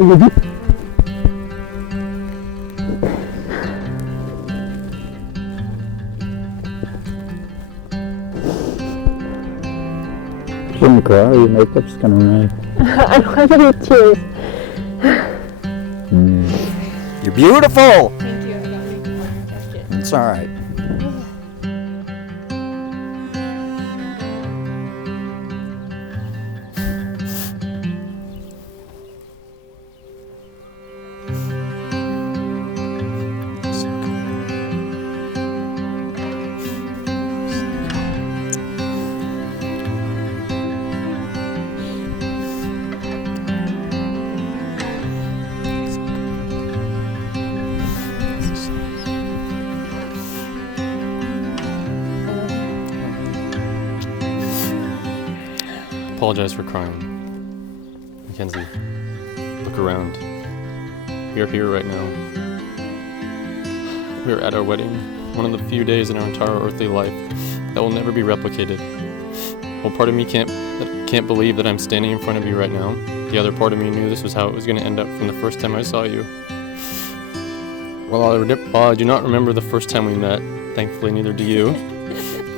Shouldn't cry, your makeup's gonna red. I don't have any tears. You're beautiful! Thank you, I got me. It's alright. Apologize for crying. Mackenzie, look around. We are here right now. We are at our wedding, one of the few days in our entire earthly life that will never be replicated. Well, part of me can't believe that I'm standing in front of you right now. The other part of me knew this was how it was going to end up from the first time I saw you. While I do not remember the first time we met, thankfully neither do you,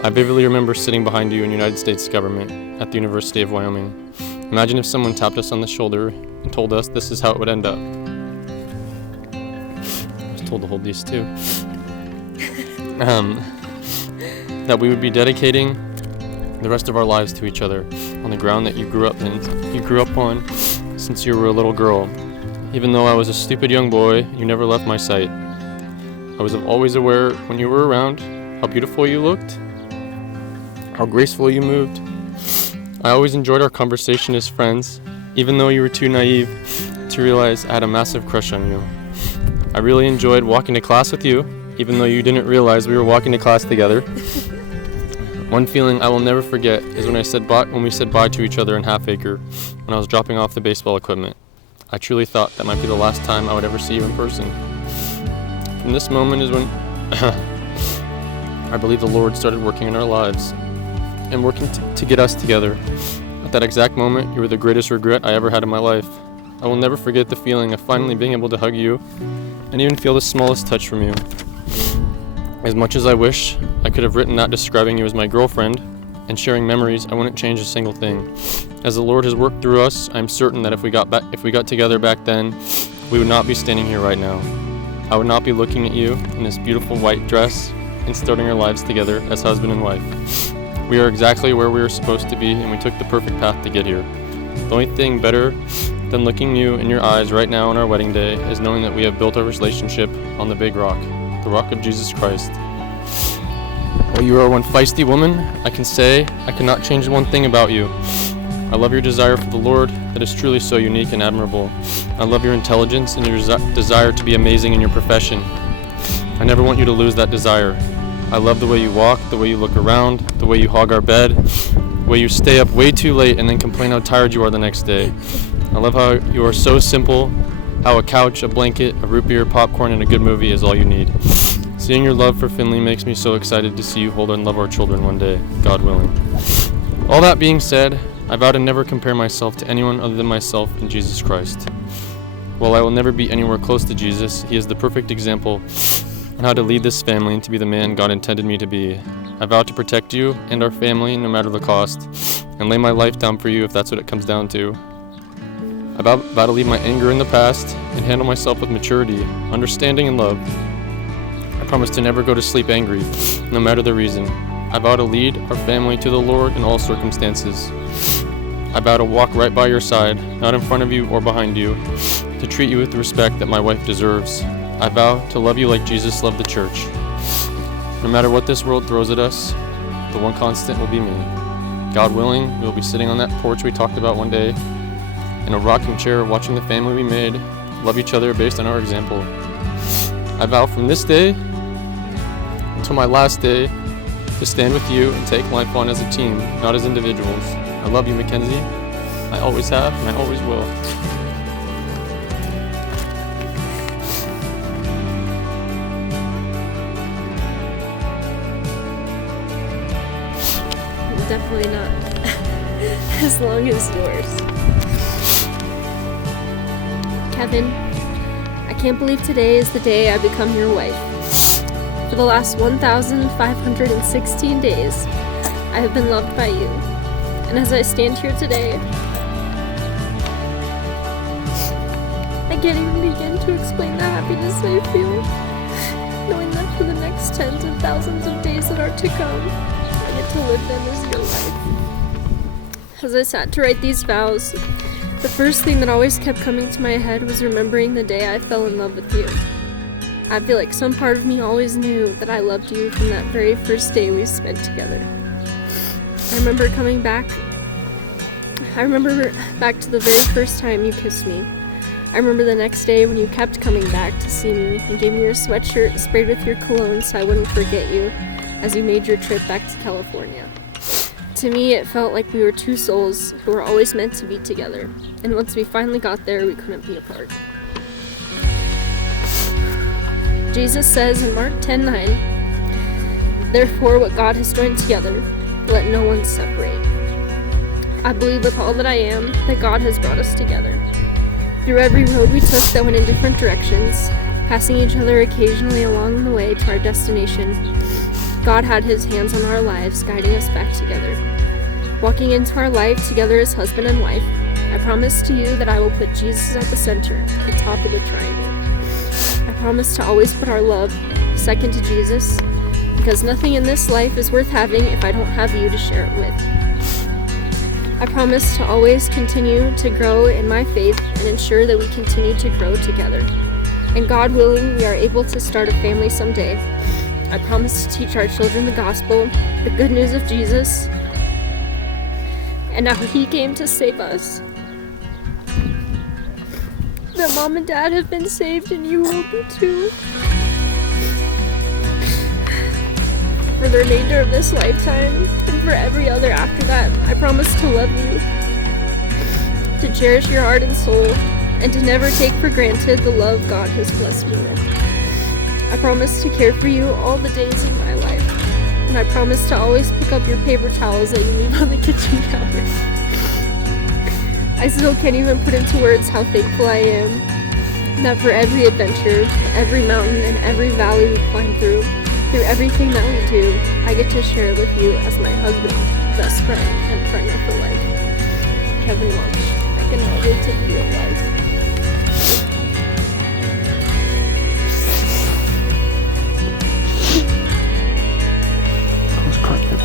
I vividly remember sitting behind you in the United States government at the University of Wyoming. Imagine if someone tapped us on the shoulder and told us this is how it would end up. I was told to hold these too. That we would be dedicating the rest of our lives to each other on the ground that you grew up on since you were a little girl. Even though I was a stupid young boy, you never left my sight. I was always aware when you were around how beautiful you looked, how graceful you moved. I always enjoyed our conversation as friends, even though you were too naive to realize I had a massive crush on you. I really enjoyed walking to class with you, even though you didn't realize we were walking to class together. One feeling I will never forget is when we said bye to each other in Half Acre when I was dropping off the baseball equipment. I truly thought that might be the last time I would ever see you in person. From this moment is when I believe the Lord started working in our lives and working to get us together. At that exact moment, you were the greatest regret I ever had in my life. I will never forget the feeling of finally being able to hug you and even feel the smallest touch from you. As much as I wish I could have written that describing you as my girlfriend and sharing memories, I wouldn't change a single thing. As the Lord has worked through us, I'm certain that if we got together back then, we would not be standing here right now. I would not be looking at you in this beautiful white dress and starting our lives together as husband and wife. We are exactly where we were supposed to be, and we took the perfect path to get here. The only thing better than looking you in your eyes right now on our wedding day is knowing that we have built our relationship on the big rock, the rock of Jesus Christ. While you are one feisty woman, I can say I cannot change one thing about you. I love your desire for the Lord that is truly so unique and admirable. I love your intelligence and your desire to be amazing in your profession. I never want you to lose that desire. I love the way you walk, the way you look around, the way you hog our bed, the way you stay up way too late and then complain how tired you are the next day. I love how you are so simple, how a couch, a blanket, a root beer, popcorn, and a good movie is all you need. Seeing your love for Finley makes me so excited to see you hold and love our children one day, God willing. All that being said, I vow to never compare myself to anyone other than myself in Jesus Christ. While I will never be anywhere close to Jesus, he is the perfect example on how to lead this family and to be the man God intended me to be. I vow to protect you and our family no matter the cost, and lay my life down for you if that's what it comes down to. I vow to leave my anger in the past and handle myself with maturity, understanding, and love. I promise to never go to sleep angry, no matter the reason. I vow to lead our family to the Lord in all circumstances. I vow to walk right by your side, not in front of you or behind you, to treat you with the respect that my wife deserves. I vow to love you like Jesus loved the church. No matter what this world throws at us, the one constant will be me. God willing, we will be sitting on that porch we talked about one day, in a rocking chair watching the family we made, love each other based on our example. I vow from this day until my last day to stand with you and take life on as a team, not as individuals. I love you, Mackenzie. I always have, and I always will. Definitely not as long as yours. heaven, I can't believe today is the day I become your wife. For the last 1,516 days, I have been loved by you. And as I stand here today, I can't even begin to explain the happiness I feel, knowing that for the next tens of thousands of days that are to come, I get to live them as your wife. As I sat to write these vows, the first thing that always kept coming to my head was remembering the day I fell in love with you. I feel like some part of me always knew that I loved you from that very first day we spent together. I remember back to the very first time you kissed me. I remember the next day when you kept coming back to see me and gave me your sweatshirt sprayed with your cologne so I wouldn't forget you as you made your trip back to California. To me, it felt like we were two souls who were always meant to be together, and once we finally got there, we couldn't be apart. Jesus says in Mark 10:9, "Therefore, what God has joined together, let no one separate." I believe with all that I am that God has brought us together. Through every road we took that went in different directions, passing each other occasionally along the way to our destination, God had his hands on our lives, guiding us back together. Walking into our life together as husband and wife, I promise to you that I will put Jesus at the center, the top of the triangle. I promise to always put our love second to Jesus, because nothing in this life is worth having if I don't have you to share it with. I promise to always continue to grow in my faith and ensure that we continue to grow together. And God willing, we are able to start a family someday. I promise to teach our children the gospel, the good news of Jesus, and how he came to save us. That mom and dad have been saved and you will be too. For the remainder of this lifetime and for every other after that, I promise to love you, to cherish your heart and soul, and to never take for granted the love God has blessed me with. I promise to care for you all the days of my life, and I promise to always pick up your paper towels that you leave on the kitchen counter. I still can't even put into words how thankful I am that for every adventure, every mountain, and every valley we climb through everything that we do, I get to share with you as my husband, best friend, and partner for life. Kevin Walsh, I cannot wait to be your wife. That was perfect.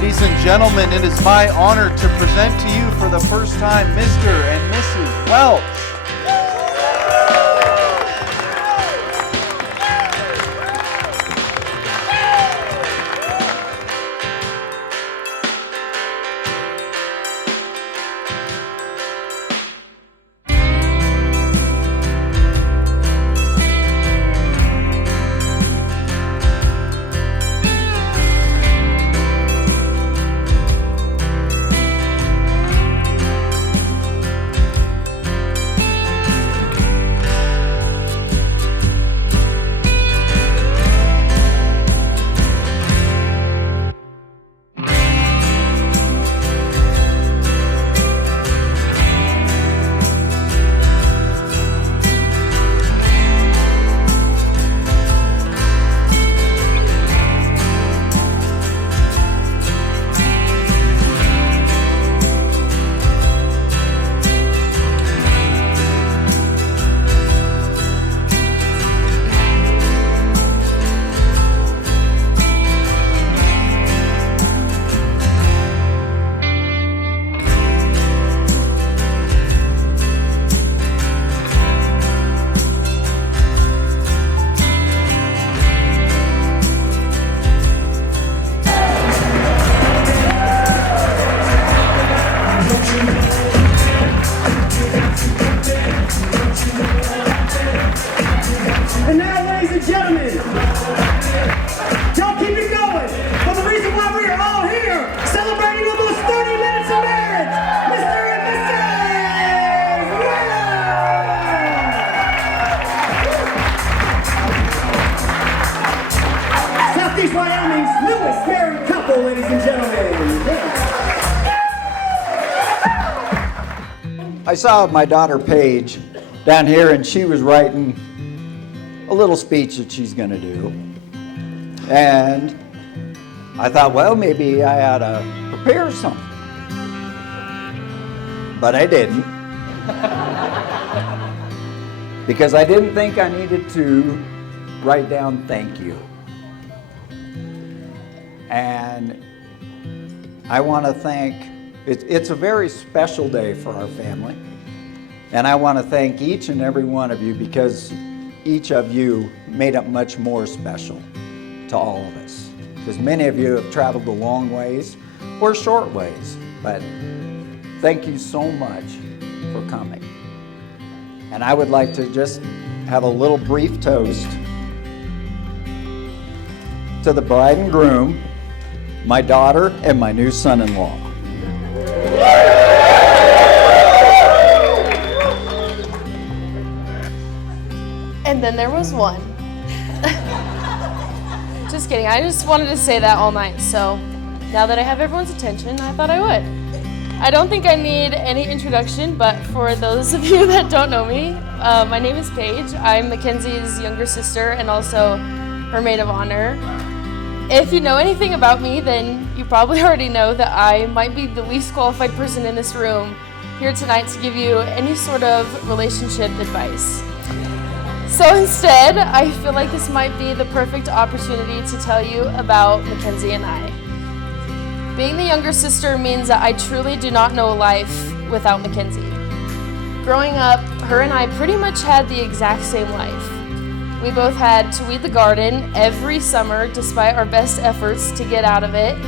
Ladies and gentlemen, it is my honor to present to you for the first time Mr. and Mrs. Welch. And now, ladies and gentlemen, y'all keep it going. But the reason why we are all here, celebrating almost 30 minutes of marriage, Mr. and Mrs. Welch! Southeast Wyoming's newest married couple, ladies and gentlemen. I saw my daughter Paige down here, and she was writing a little speech that she's going to do. And I thought, well, maybe I ought to prepare something. But I didn't. Because I didn't think I needed to write down thank you. And I want to thank, it's a very special day for our family. And I want to thank each and every one of you, because each of you made it much more special to all of us. Because many of you have traveled a long ways or short ways, but thank you so much for coming. And I would like to just have a little brief toast to the bride and groom, my daughter, and my new son-in-law. And then there was one. Just kidding. I just wanted to say that all night. So now that I have everyone's attention, I thought I would. I don't think I need any introduction, but for those of you that don't know me, my name is Paige. I'm Mackenzie's younger sister and also her maid of honor. If you know anything about me, then you probably already know that I might be the least qualified person in this room here tonight to give you any sort of relationship advice. So instead, I feel like this might be the perfect opportunity to tell you about Mackenzie and I. Being the younger sister means that I truly do not know life without Mackenzie. Growing up, her and I pretty much had the exact same life. We both had to weed the garden every summer despite our best efforts to get out of it.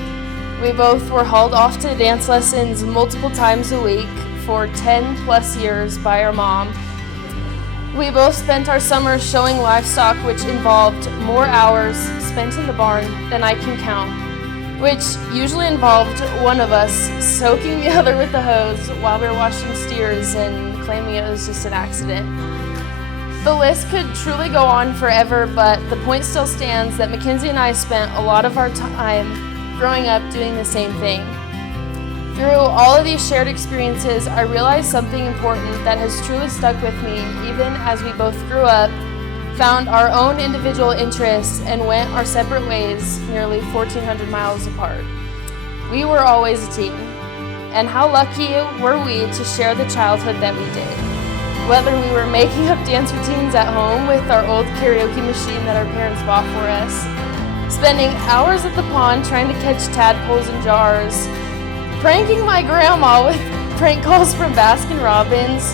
We both were hauled off to dance lessons multiple times a week for 10 plus years by our mom. We both spent our summers showing livestock, which involved more hours spent in the barn than I can count, which usually involved one of us soaking the other with the hose while we were washing steers and claiming it was just an accident. The list could truly go on forever, but the point still stands that Mackenzie and I spent a lot of our time growing up doing the same thing. Through all of these shared experiences, I realized something important that has truly stuck with me, even as we both grew up, found our own individual interests, and went our separate ways nearly 1,400 miles apart. We were always a team, and how lucky were we to share the childhood that we did. Whether we were making up dance routines at home with our old karaoke machine that our parents bought for us, spending hours at the pond trying to catch tadpoles in jars, pranking my grandma with prank calls from Baskin Robbins,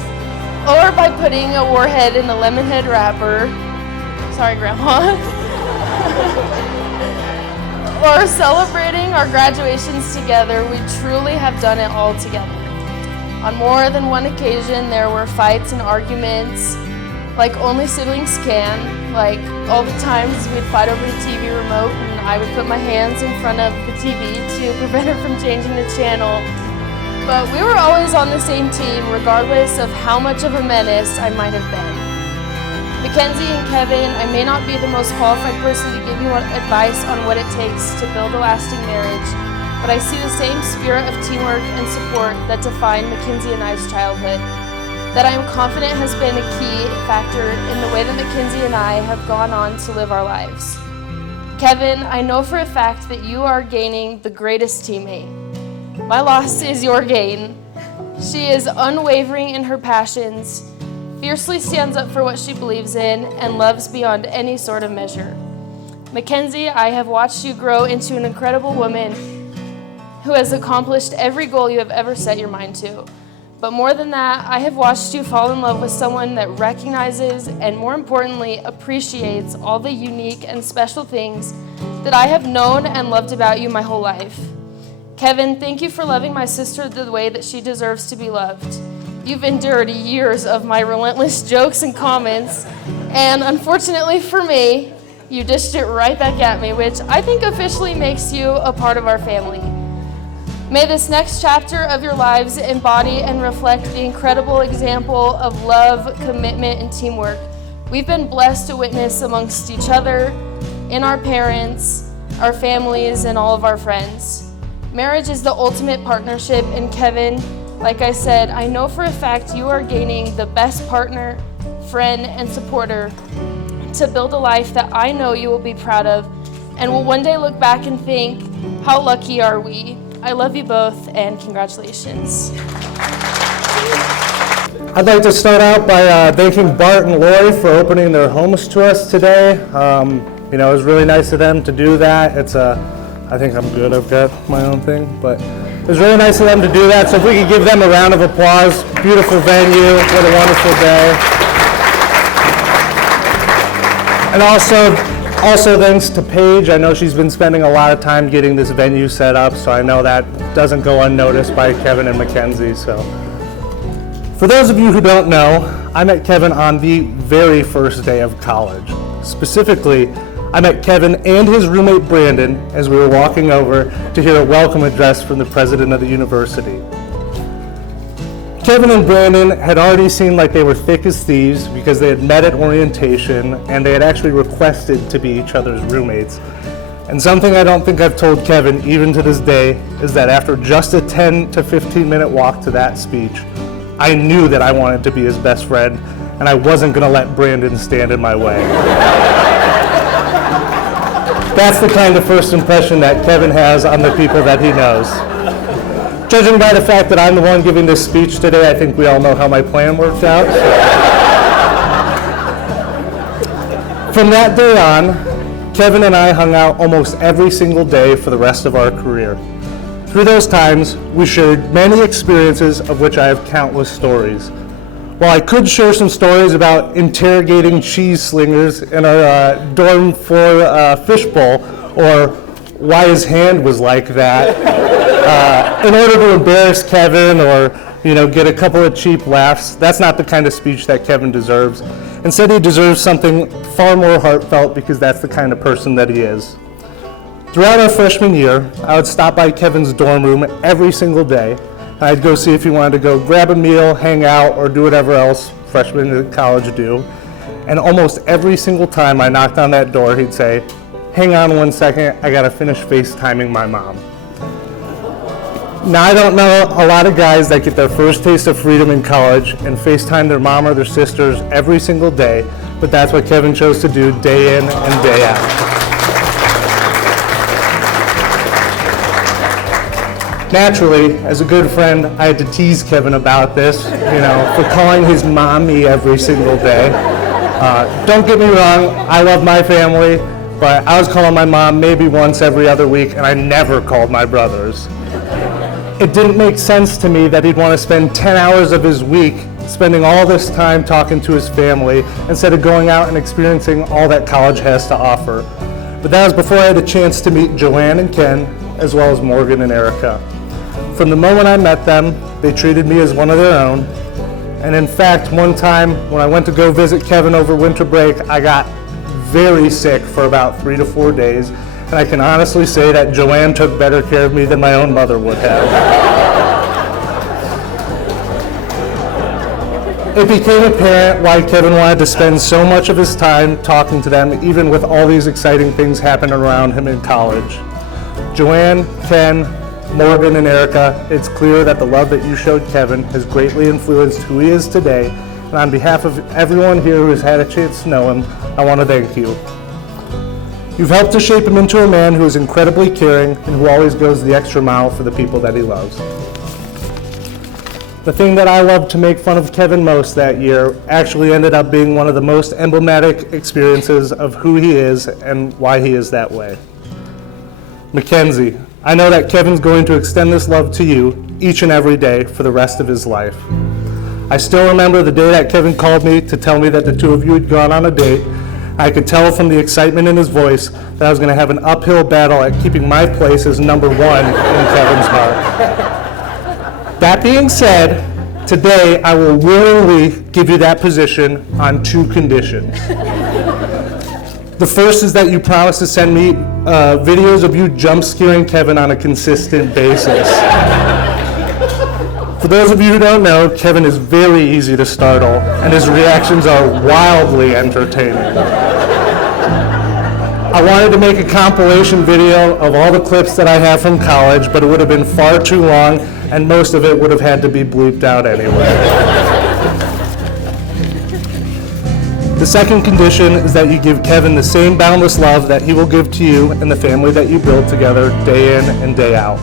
or by putting a warhead in a lemon head wrapper. Sorry, Grandma. Or celebrating our graduations together. We truly have done it all together. On more than one occasion, there were fights and arguments, like only siblings can, like all the times we'd fight over the TV remote and I would put my hands in front of the TV to prevent her from changing the channel. But we were always on the same team, regardless of how much of a menace I might have been. Mackenzie and Kevin, I may not be the most qualified person to give you advice on what it takes to build a lasting marriage, but I see the same spirit of teamwork and support that defined Mackenzie and I's childhood, that I am confident has been a key factor in the way that Mackenzie and I have gone on to live our lives. Kevin, I know for a fact that you are gaining the greatest teammate. My loss is your gain. She is unwavering in her passions, fiercely stands up for what she believes in, and loves beyond any sort of measure. Mackenzie, I have watched you grow into an incredible woman who has accomplished every goal you have ever set your mind to. But more than that, I have watched you fall in love with someone that recognizes and, more importantly, appreciates all the unique and special things that I have known and loved about you my whole life. Kevin, thank you for loving my sister the way that she deserves to be loved. You've endured years of my relentless jokes and comments, and unfortunately for me, you dished it right back at me, which I think officially makes you a part of our family. May this next chapter of your lives embody and reflect the incredible example of love, commitment, and teamwork we've been blessed to witness amongst each other, in our parents, our families, and all of our friends. Marriage is the ultimate partnership, and Kevin, like I said, I know for a fact you are gaining the best partner, friend, and supporter to build a life that I know you will be proud of and will one day look back and think, how lucky are we? I love you both, and congratulations. I'd like to start out by thanking Bart and Lori for opening their homes to us today. It was really nice of them to do that. I think I'm good, I've got my own thing, but it was really nice of them to do that. So if we could give them a round of applause. Beautiful venue, what a wonderful day. And also thanks to Paige. I know she's been spending a lot of time getting this venue set up, so I know that doesn't go unnoticed by Kevin and Mackenzie. So, for those of you who don't know, I met Kevin on the very first day of college. Specifically, I met Kevin and his roommate Brandon as we were walking over to hear a welcome address from the president of the university. Kevin and Brandon had already seemed like they were thick as thieves because they had met at orientation and they had actually requested to be each other's roommates. And something I don't think I've told Kevin even to this day is that after just a 10 to 15 minute walk to that speech, I knew that I wanted to be his best friend and I wasn't going to let Brandon stand in my way. That's the kind of first impression that Kevin has on the people that he knows. Judging by the fact that I'm the one giving this speech today, I think we all know how my plan worked out. From that day on, Kevin and I hung out almost every single day for the rest of our career. Through those times, we shared many experiences of which I have countless stories. While I could share some stories about interrogating cheese slingers in our dorm floor fishbowl, or why his hand was like that, in order to embarrass Kevin or get a couple of cheap laughs, that's not the kind of speech that Kevin deserves. Instead, he deserves something far more heartfelt because that's the kind of person that he is. Throughout our freshman year, I would stop by Kevin's dorm room every single day. I'd go see if he wanted to go grab a meal, hang out, or do whatever else freshmen in college do. And almost every single time I knocked on that door, he'd say, "Hang on 1 second, I gotta finish FaceTiming my mom." Now, I don't know a lot of guys that get their first taste of freedom in college and FaceTime their mom or their sisters every single day, but that's what Kevin chose to do day in and day out. Naturally, as a good friend, I had to tease Kevin about this, for calling his mommy every single day. Don't get me wrong, I love my family, but I was calling my mom maybe once every other week, and I never called my brothers. It didn't make sense to me that he'd want to spend 10 hours of his week spending all this time talking to his family instead of going out and experiencing all that college has to offer. But that was before I had a chance to meet Joanne and Ken, as well as Morgan and Erica. From the moment I met them, they treated me as one of their own. And in fact, one time when I went to go visit Kevin over winter break, I got very sick for about 3 to 4 days. And I can honestly say that Joanne took better care of me than my own mother would have. It became apparent why Kevin wanted to spend so much of his time talking to them, even with all these exciting things happening around him in college. Joanne, Ken, Morgan, and Erica, it's clear that the love that you showed Kevin has greatly influenced who he is today. And on behalf of everyone here who has had a chance to know him, I want to thank you. You've helped to shape him into a man who is incredibly caring and who always goes the extra mile for the people that he loves. The thing that I loved to make fun of Kevin most that year actually ended up being one of the most emblematic experiences of who he is and why he is that way. Mackenzie, I know that Kevin's going to extend this love to you each and every day for the rest of his life. I still remember the day that Kevin called me to tell me that the two of you had gone on a date. I could tell from the excitement in his voice that I was going to have an uphill battle at keeping my place as number one in Kevin's heart. That being said, today I will willingly give you that position on 2 conditions. The first is that you promise to send me videos of you jump scaring Kevin on a consistent basis. For those of you who don't know, Kevin is very easy to startle, and his reactions are wildly entertaining. I wanted to make a compilation video of all the clips that I have from college, but it would have been far too long, and most of it would have had to be bleeped out anyway. The second condition is that you give Kevin the same boundless love that he will give to you and the family that you build together day in and day out.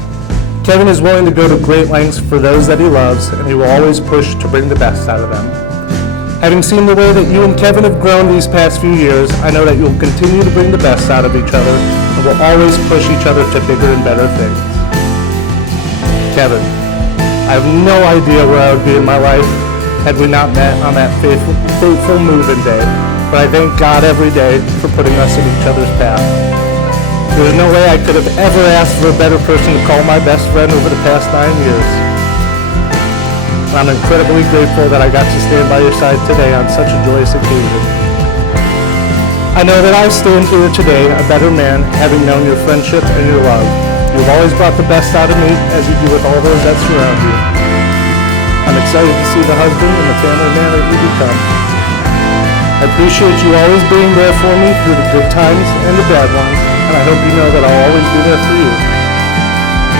Kevin is willing to go to great lengths for those that he loves, and he will always push to bring the best out of them. Having seen the way that you and Kevin have grown these past few years, I know that you will continue to bring the best out of each other and will always push each other to bigger and better things. Kevin, I have no idea where I would be in my life had we not met on that fateful move-in day, but I thank God every day for putting us in each other's path. There's no way I could have ever asked for a better person to call my best friend over the past 9 years. I'm incredibly grateful that I got to stand by your side today on such a joyous occasion. I know that I stand here today a better man, having known your friendship and your love. You've always brought the best out of me, as you do with all those that surround you. I'm excited to see the husband and the family man that you become. I appreciate you always being there for me through the good times and the bad ones, and I hope you know that I'll always be there for you.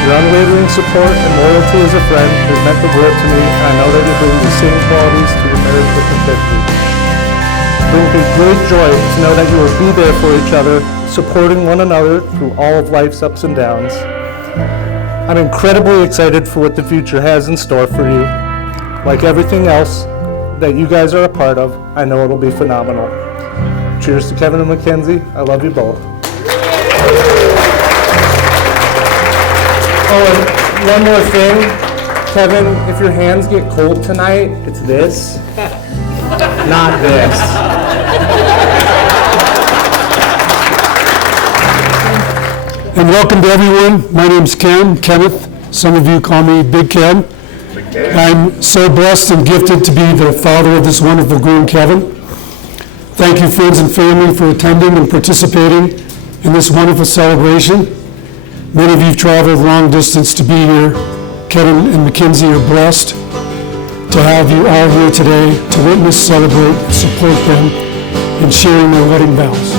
Your unwavering support and loyalty as a friend has meant the world to me, and I know that you bring the same qualities to your marriage with integrity. It brings me great joy to know that you will be there for each other, supporting one another through all of life's ups and downs. I'm incredibly excited for what the future has in store for you. Like everything else that you guys are a part of, I know it'll be phenomenal. Cheers to Kevin and Mackenzie. I love you both. Oh, and one more thing. Kevin, if your hands get cold tonight, it's this, not this. And welcome to everyone. My name's Kenneth. Some of you call me Big Ken. I'm so blessed and gifted to be the father of this wonderful groom, Kevin. Thank you, friends and family, for attending and participating in this wonderful celebration. Many of you have traveled long distance to be here. Kevin and Mackenzie are blessed to have you all here today to witness, celebrate, support them in sharing their wedding vows.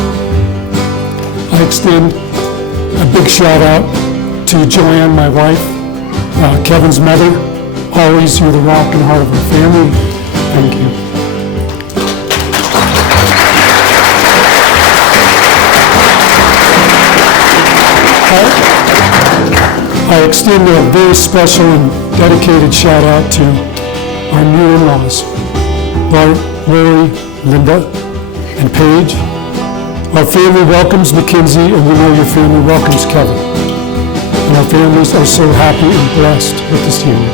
I extend a big shout out to Joanne, my wife, Kevin's mother. Always you're the rock and heart of our family. Thank you. I extend a very special and dedicated shout out to our new in-laws, Bart, Lori, Linda, and Paige. Our family welcomes Mackenzie, and we know your family welcomes Kevin. And our families are so happy and blessed with this union.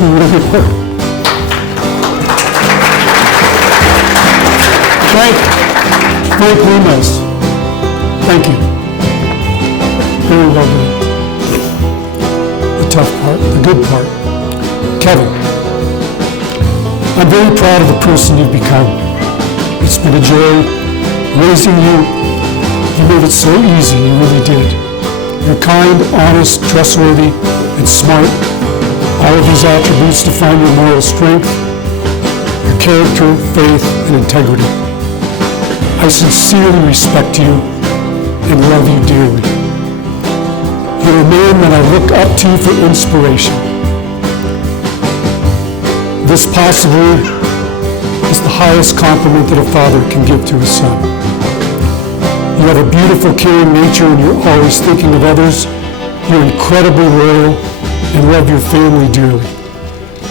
We really are. Frank Lemos, thank you. Very well done. The tough part, the good part. Kevin, I'm very proud of the person you've become. It's been a joy raising you. You made it so easy, you really did. You're kind, honest, trustworthy, and smart. All of these attributes define your moral strength, your character, faith, and integrity. I sincerely respect you and love you dearly. You're a man that I look up to for inspiration. This possibly is the highest compliment that a father can give to his son. You have a beautiful, caring nature, and you're always thinking of others. You're incredibly loyal and love your family dearly.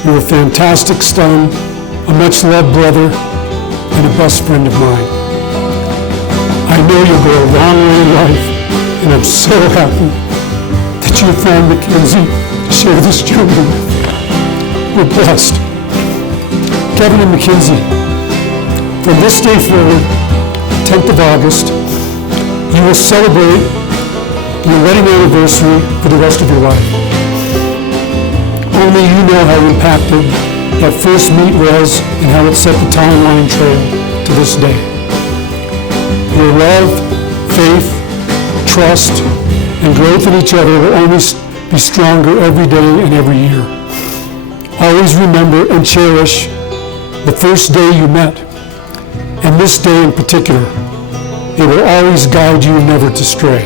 You're a fantastic son, a much-loved brother, and a best friend of mine. I know you'll go a long way in life, and I'm so happy that you found Mackenzie to share this journey with. We're blessed. Kevin and Mackenzie, from this day forward, 10th of August, you will celebrate your wedding anniversary for the rest of your life. Only you know how impacted that first meet was and how it set the timeline trail to this day. Your love, faith, trust, and growth in each other will only be stronger every day and every year. Always remember and cherish the first day you met, and this day in particular. It will always guide you never to stray.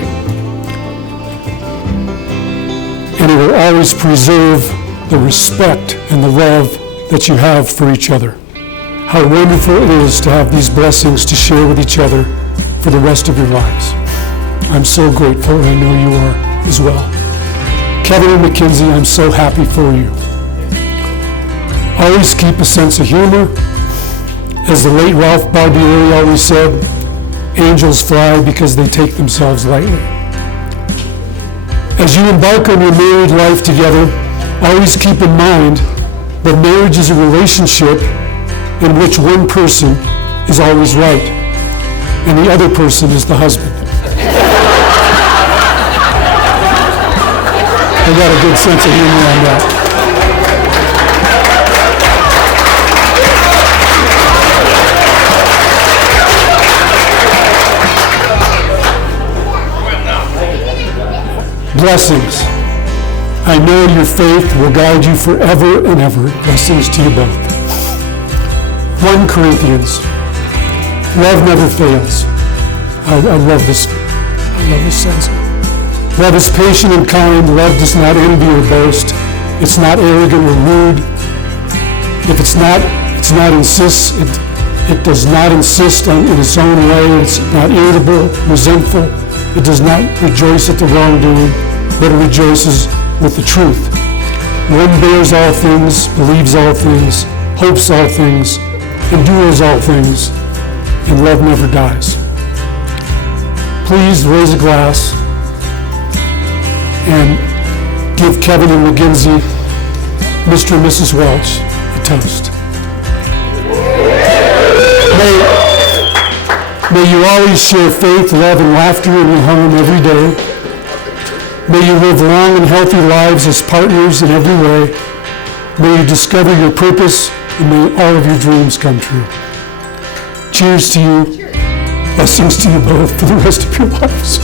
And it will always preserve the respect and the love that you have for each other. How wonderful it is to have these blessings to share with each other for the rest of your lives. I'm so grateful, and I know you are as well. Kevin and Mackenzie, I'm so happy for you. Always keep a sense of humor. As the late Ralph Barbieri always said, angels fly because they take themselves lightly. As you embark on your married life together, always keep in mind that marriage is a relationship in which one person is always right and the other person is the husband. I got a good sense of humor on that. Blessings. I know your faith will guide you forever and ever. Blessings to you both. 1 Corinthians. Love never fails. I love this. I love this sense. Love is patient and kind. Love does not envy or boast. It's not arrogant or rude. If it does not insist in its own way. It's not irritable, resentful. It does not rejoice at the wrongdoing, but it rejoices with the truth. One bears all things, believes all things, hopes all things, endures all things, and love never dies. Please raise a glass and give Kevin and Mackenzie, Mr. and Mrs. Welch, a toast. May you always share faith, love, and laughter in your home every day. May you live long and healthy lives as partners in every way. May you discover your purpose, and may all of your dreams come true. Cheers to you. Blessings to you both for the rest of your lives.